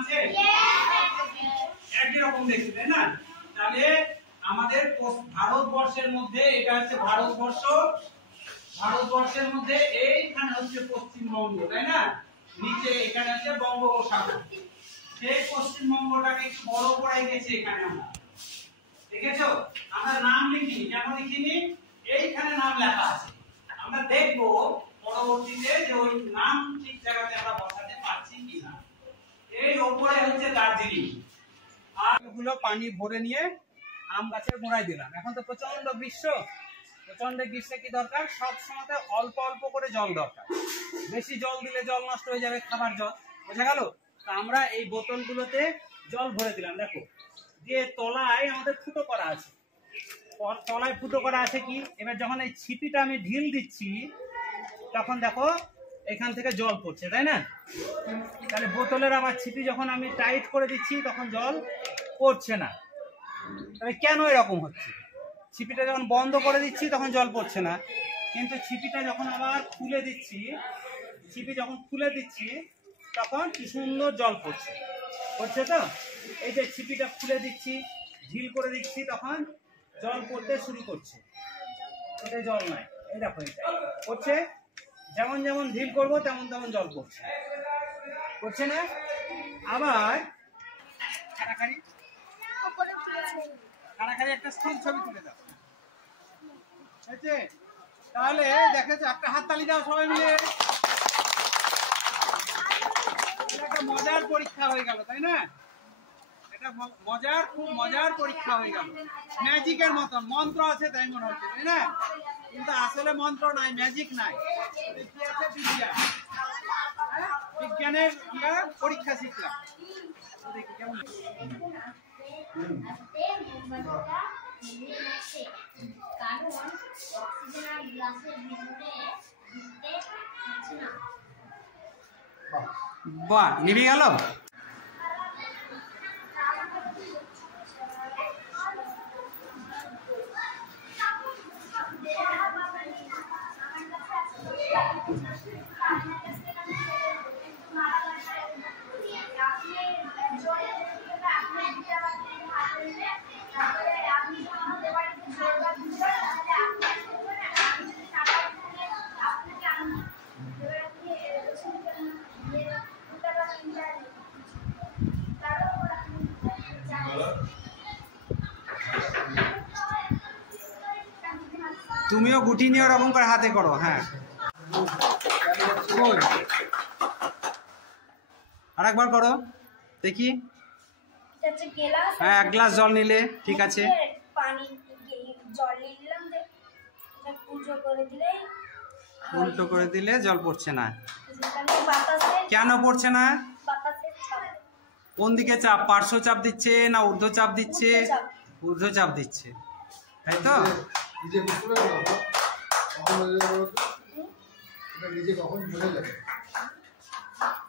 আছে? একই রকম দেখতে, তাই না? তাহলে আমাদের ভারতবর্ষের মধ্যে এটা হচ্ছে ভারতবর্ষ, ভারতবর্ষের মধ্যে এইখানে হচ্ছে পশ্চিমবঙ্গ, তাই না? নিচে এখানে হচ্ছে বঙ্গোপসাগর। সেই পশ্চিমবঙ্গটাকে বড় করে গেছে এখানে আমরা, দেখেছো? আমরা নাম লিখিনি, কেন লিখিনি? এইখানে নাম লেখা আছে। আমরা দেখবো পরবর্তীতে যে ওই নাম ঠিক জায়গাতে আমরা বসাতে পারছি কিনা। এই উপরে হচ্ছে দার্জিলিং, আর এগুলো পানি ভরে নিয়ে আম গাছের গোড়ায় দিলাম। এখন তো প্রচন্ড গ্রীষ্ম, প্রচন্ড গ্রীষ্মে কি দরকার? সব সময় অল্প অল্প করে জল দরকার। বেশি জল দিলে জল নষ্ট হয়ে যাবে, খাবার জল, বোঝা গেল? তা আমরা এই বোতলগুলোতে জল ভরে দিলাম। দেখো যে তলায় আমাদের ফুটো করা আছে, তলায় ফুটো করা আছে কি? এবার যখন এই ছিপিটা আমি ঢিল দিচ্ছি তখন দেখো এখান থেকে জল পড়ছে, তাই না? তাহলে বোতলের আবার ছিপি যখন আমি টাইট করে দিচ্ছি তখন জল পড়ছে না। তাহলে কেন এরকম হচ্ছে? ছিপিটা যখন বন্ধ করে দিচ্ছি তখন জল পড়ছে না, কিন্তু ছিপিটা যখন আবার খুলে দিচ্ছি, ছিপি যখন খুলে দিচ্ছি তখন কি সুন্দর জল পড়ছে, পড়ছে তো? এই যে ছিপিটা খুলে দিচ্ছি, ঢিল করে দিচ্ছি, তখন জল পড়তে শুরু করছে। এটা জল নাই, এই দেখো এটা পড়ছে। যেমন যেমন ঢিল করবো তেমন তেমন জল পড়ছে, পড়ছে না? আবার খাড়াখাড়ি খাড়াখাড়ি একটা স্থির ছবি তুলে দাও, তাহলে দেখেছো? একটা হাততালি দাও সবাই মিলে। একটা মজার পরীক্ষা হয়ে গেল, তাই না? এটা মজার, খুব মজার পরীক্ষা হয়ে গেল। ম্যাজিকের মতন, মন্ত্র আছে তাই মনে হচ্ছে, তাই না? কিন্তু আসলে মন্ত্র নাই, ম্যাজিক নাই, কি আছে? বিজ্ঞান। বিজ্ঞানের আমরা পরীক্ষা শিখলাম। দেখি কেমন। বাহ, নিভে গেল। তুমিও গুটি নিয়ে ওরকম করে হাতে করো। হ্যাঁ, আর একবার করো দেখি। হ্যাঁ, এক গ্লাস জল নিলে ঠিক আছে। উল্টো করে দিলে জল পড়ছে না। কেন পড়ছে না? কোন দিকে চাপ? পার্শ্ব চাপ দিচ্ছে না ঊর্ধ্ব চাপ দিচ্ছে? ঊর্ধ্ব চাপ দিচ্ছে, তাই তো? নিজে কখন বোঝা যাবে,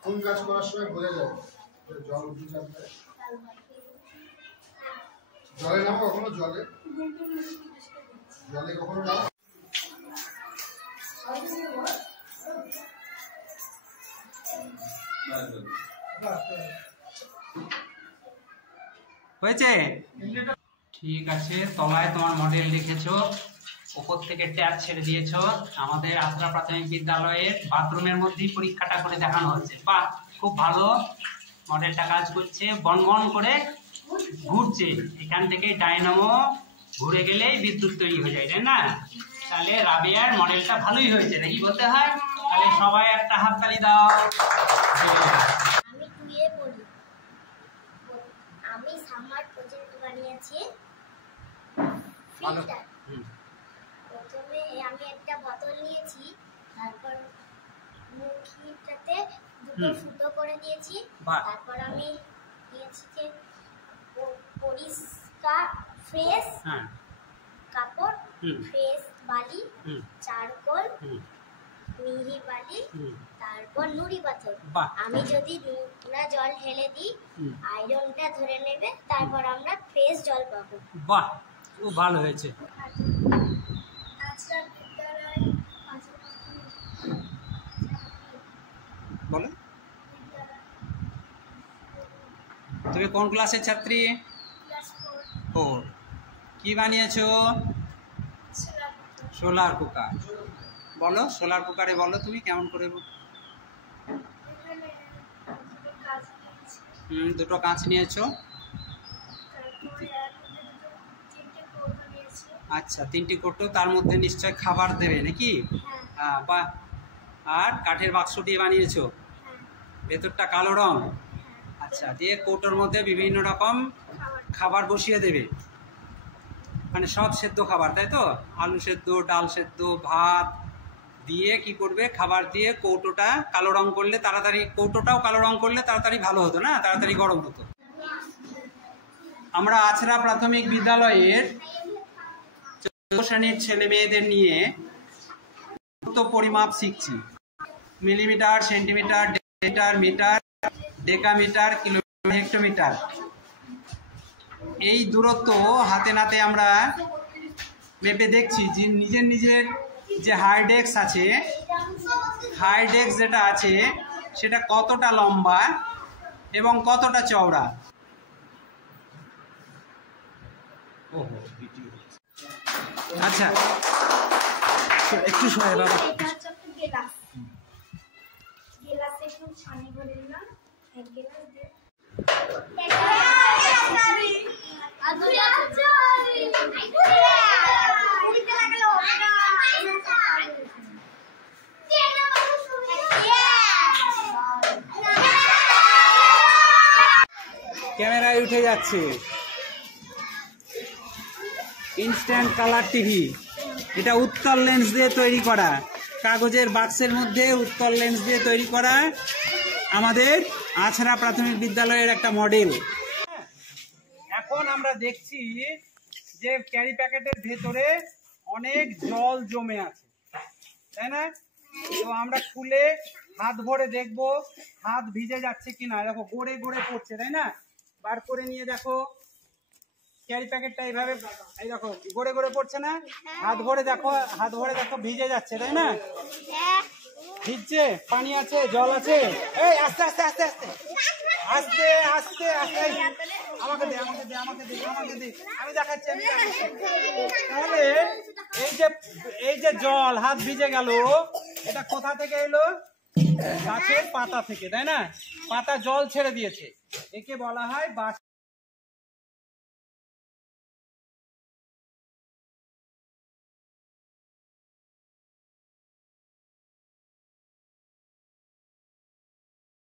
কোন কাজ করার সময় বোঝা যাবে জল উঠে যাবে। জলে নামো কখনো, জলে জলে কখনো নামো। হয়েছে? ঠিক আছে। তলায় তোমার মডেল লিখেছো, উপর থেকে ট্যাপ ছেড়ে দিয়েছো। আমাদের আদ্রা প্রাথমিক বিদ্যালয়ের বাথরুমের মধ্যেই পরীক্ষাটা করে দেখানো হচ্ছে। বাহ, খুব ভালো। মডেলটা কাজ করছে, বনবন করে ঘুরছে। এখান থেকে ডায়নামো ঘুরে গেলেই বিদ্যুৎ তৈরি হয়ে যায়, তাই না? তাহলে রাবেয়ার মডেলটা ভালোই হয়েছে, নাকি বলতে হয়? তাহলে সবাই একটা হাততালি দাও। আমি টুয়ে পড়ি। আমি সামার প্রজেক্ট বানিয়েছি। প্রথমে আমি একটা বোতল নিয়েছি, তারপর মুখিটাতে দুটো ফুটো করে দিয়েছি। তারপর আমি দিয়েছি যে পরিষ্কার ফ্রেশ কাপড়, ফ্রেশ বালি, চারকোল, মিহি বালি, তারপর নুড়ি পাথর। আমি যদি নোংরা জল ঢেলে দিই আয়রনটা ধরে নেবে, তারপর আমরা ফ্রেশ জল পাবো। বাহ, খুব ভালো হয়েছে। বলো। তুমি কোন ক্লাসের ছাত্রী? 4। কি বানিয়েছো? Solar cooker. বলো সোলার কুকারে বলো তুমি কেমন করে। দুটো কাঁচ নিয়েছো। আচ্ছা 3টি কৌটো, তার মধ্যে নিশ্চয় খাবার দেবে নাকি? বা আর কাঠের বাক্স দিয়ে বানিয়েছো, ভেতরটা কালো রং। আচ্ছা দিয়ে কৌটোর মধ্যে বিভিন্ন রকম খাবার বসিয়ে দেবে, মানে সব সেদ্ধ খাবার, তাই তো? আলু সেদ্ধ, ডাল সেদ্ধ, ভাত দিয়ে কি করবে, খাবার দিয়ে কৌটোটা কালো রং করলে তাড়াতাড়ি, কৌটোটাও কালো রং করলে তাড়াতাড়ি ভালো হতো না, তাড়াতাড়ি গরম হতো। আমরা আছড়া প্রাথমিক বিদ্যালয়ের 14 শ্রেণীর ছেলে মেয়েদের নিয়ে পরিমাপ শিখছি। Millimetre, centimetre, decimetre, metre, decametre, kilometre, hectometre. এই দূরত্ব হাতে নাতে আমরা মেপে দেখছি যে নিজের যে হাইডেক্স আছে, হাইডেক্স যেটা আছে সেটা কতটা লম্বা এবং কতটা চওড়া। আচ্ছা একটু সরে বাবা। ক্যামেরায় উঠে যাচ্ছে ইনস্ট্যান্ট কালার টিভি। এটা উত্তল লেন্স দিয়ে তৈরি করা, কাগজের বাক্সের মধ্যে উত্তল লেন্স দিয়ে তৈরি করা আমাদের আছড়া প্রাথমিক বিদ্যালয়ের একটা মডেল। এখন আমরা দেখছি যে ক্যারি প্যাকেটের ভেতরে অনেক জল জমে আছে, তাই না? তো আমরা খুলে হাত ভরে দেখবো হাত ভিজে যাচ্ছে কিনা। দেখো গড়ে গড়ে পড়ছে, তাই না? বার করে নিয়ে দেখো ক্যারি প্যাকেটটা এইভাবে, এই দেখো গড়ে গড়ে পড়ছে না? হাত ভরে দেখো, হাত ভরে দেখো ভিজে যাচ্ছে, তাই না? ভিজছে, পানি আছে, জল আছে। এই আস্তে আস্তে আস্তে আস্তে আস্তে আস্তে আস্তে আমাকে দে, আমাকে দে, আমাকে দে, আমাকে দে, আমি দেখাচ্ছি, আমি দেখাচ্ছি। তাহলে এই যে জল হাত ভিজে গেল, এটা কোথা থেকে এলো? গাছের পাতা থেকে, তাই না? পাতা জল ছেড়ে দিয়েছে, একে বলা হয় বাষ্প।